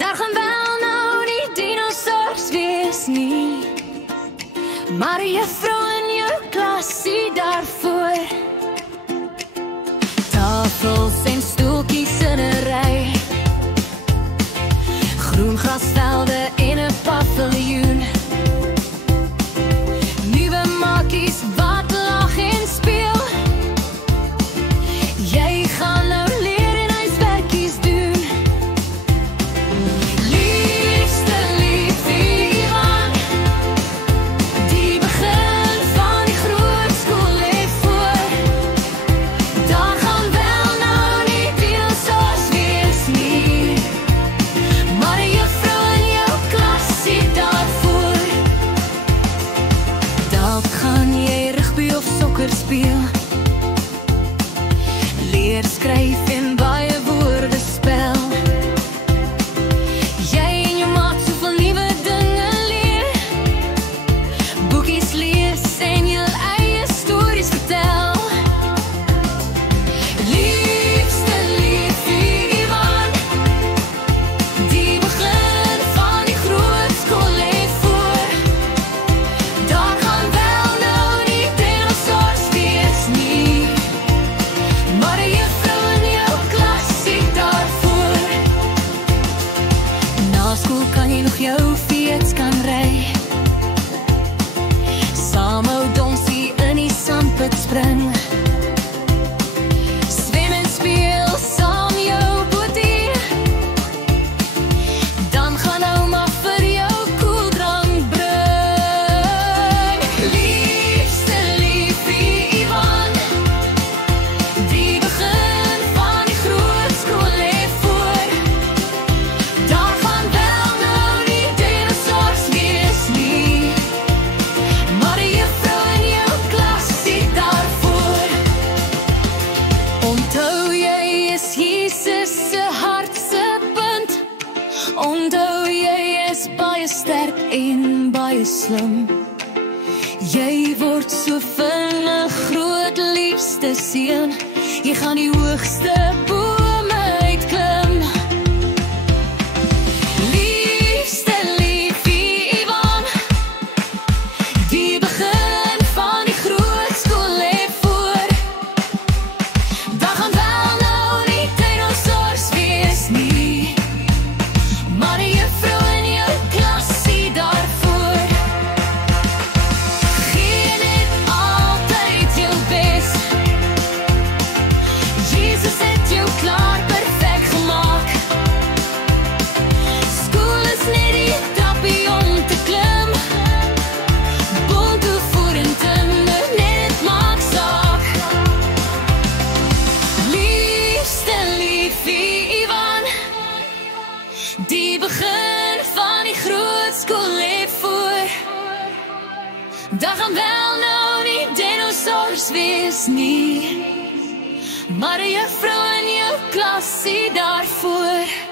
Daar gaan wel nou die dinosaurs wees nie, maar die juffrou in jou klas sien daarvoor. Tafels en stoeltjies in 'n ry, groen grasvelde in 'n paviljoen, nuwe maatjies wat lag en speel. Jy gaan nou leer en huiswerkies doen. Liefste liefie Ivan, die begin van die groot skool lê voor. Daar gaan wel nou nie dinosaurs wees nie, maar die juffrou in jou klas sien daarvoor. Dalk gaan jy rugby of sokker speel, leer skryf en baie woorde spel. Jy en jou maat soveel nuwe dinge leer, boekies lees en jou eie stories vertel. Liefste liefie Ivan, die begin van die groot skool lê voor. Daar gaan wel nou nie dinosaurs wees nie, maar die juffrou in jou klas sien daarvoor. Na skool kan jy nog jou fiets kan ry, saam ou donsie in die sandput spring, swem en speel saam jou boetie. Dan gaan ouma vir jou koeldrank bring. Liefste liefie Ivan, die begin van die groot skool lê voor. Daar gaan wel nou nie dinosaurs wees nie, maar die juffrou in jou klas sien daarvoor. Onthou jy is Jesus se hart se punt, onthou jy is baie sterk en baie slim. Jy word so vinnig groot liefste seun, jy gaan die hoogste bome uitklim. Liefste liefie Ivan, die begin van die groot skool lê voor. Daar gaan wel nou nie dinosaurs wees nie, maar die juffrou in jou klas sien daarvoor. Gee net altyd jou bes, Jesus het jou klaar perfek gemaak. Skool is net die trappie om te klim, boontoe vorentoe, net maak saak. Liefste liefie Ivan, die begin van die groot skool lê voor. Daar gaan wel nou nie dinosaurs wees nie, maar die juffrou in jou klas sien daarvoor.